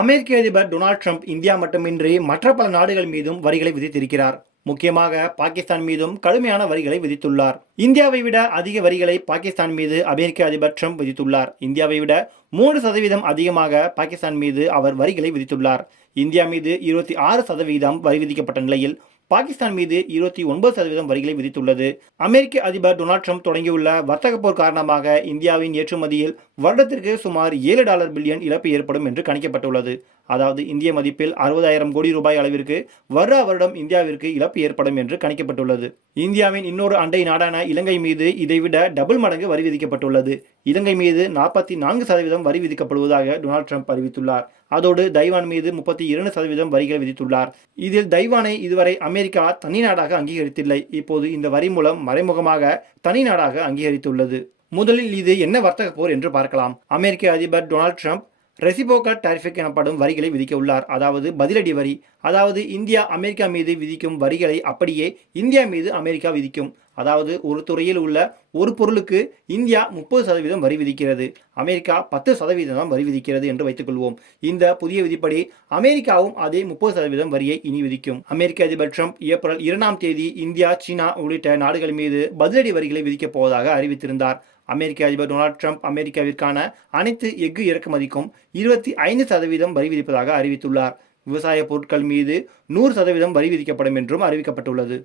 அமெரிக்க அதிபர் Donald Trump India மட்டுமின்றி மற்ற பல நாடுகள் மீதும் வரிகளை விதித்திருக்கிறார். முக்கியமாக பாகிஸ்தான் மீதும் கடுமையான வரிகளை விதித்துள்ளார். இந்தியாவை விட அதிக வரிகளை பாகிஸ்தான் மீது அமெரிக்க அதிபர் ட்ரம்ப் விதித்துள்ளார். இந்தியாவை விட மூன்று சதவீதம் அதிகமாக பாகிஸ்தான் மீது அவர் வரிகளை விதித்துள்ளார். இந்தியா மீது இருபத்தி ஆறு சதவீதம் வரி விதிக்கப்பட்ட நிலையில் பாகிஸ்தான் மீது இருபத்தி ஒன்பது சதவீதம் வரிகளை விதித்துள்ளது. அமெரிக்க அதிபர் டொனால்ட் ட்ரம்ப் தொடங்கியுள்ள வர்த்தக போர் காரணமாக இந்தியாவின் ஏற்றுமதியில் வருடத்திற்கு சுமார் ஏழு டாலர் பில்லியன் இழப்பு ஏற்படும் என்று கணிக்கப்பட்டுள்ளது. அதாவது இந்திய மதிப்பில் அறுபதாயிரம் கோடி ரூபாய் அளவிற்கு வருட வருடம் இந்தியாவிற்கு இழப்பு ஏற்படும் என்று கணிக்கப்பட்டுள்ளது. இந்தியாவின் இன்னொரு அண்டை நாடான இலங்கை மீது இதைவிட டபுள் மடங்கு வரி விதிக்கப்பட்டுள்ளது. இலங்கை மீது நாற்பத்தி நான்கு சதவீதம் வரி விதிக்கப்படுவதாக டொனால்ட் ட்ரம்ப் அறிவித்துள்ளார். அதோடு தைவான் மீது முப்பத்தி இரண்டு சதவீதம் வரிகள் விதித்துள்ளார். இதில் தைவானை இதுவரை அமெரிக்கா தனி நாடாக அங்கீகரித்தில்லை. இப்போது இந்த வரி மூலம் மறைமுகமாக தனி நாடாக அங்கீகரித்துள்ளது. முதலில் இது என்ன வர்த்தக போர் என்று பார்க்கலாம். அமெரிக்க அதிபர் டொனால்ட் ட்ரம்ப் ரெசிபோக்கல் டாரிஃபிக் எனப்படும் வரிகளை விதிக்க உள்ளார். அதாவது பதிலடி வரி. அதாவது இந்தியா அமெரிக்கா மீது விதிக்கும் வரிகளை அப்படியே இந்தியா மீது அமெரிக்கா விதிக்கும். அதாவது ஒரு துறையில் உள்ள ஒரு பொருளுக்கு இந்தியா முப்பது சதவீதம் வரி விதிக்கிறது. அமெரிக்கா பத்து சதவீதம் தான் வரி விதிக்கிறது என்று வைத்துக்கொள்வோம் இந்த புதிய விதிப்படி அமெரிக்காவும் அதே முப்பது சதவீதம் வரியை இனி விதிக்கும். அமெரிக்க அதிபர் ட்ரம்ப் ஏப்ரல் இரண்டாம் தேதி இந்தியா சீனா உள்ளிட்ட நாடுகள் மீது பதிலடி வரிகளை விதிக்கப் போவதாக அறிவித்திருந்தார். அமெரிக்க அதிபர் டொனால்ட் ட்ரம்ப் அமெரிக்காவிற்கான அனைத்து எஃகு இறக்குமதிக்கும் இருபத்தி ஐந்து சதவீதம் வரி விதிப்பதாக அறிவித்துள்ளார். விவசாய பொருட்கள் மீது நூறு சதவீதம் வரி விதிக்கப்படும் என்றும் அறிவிக்கப்பட்டுள்ளது.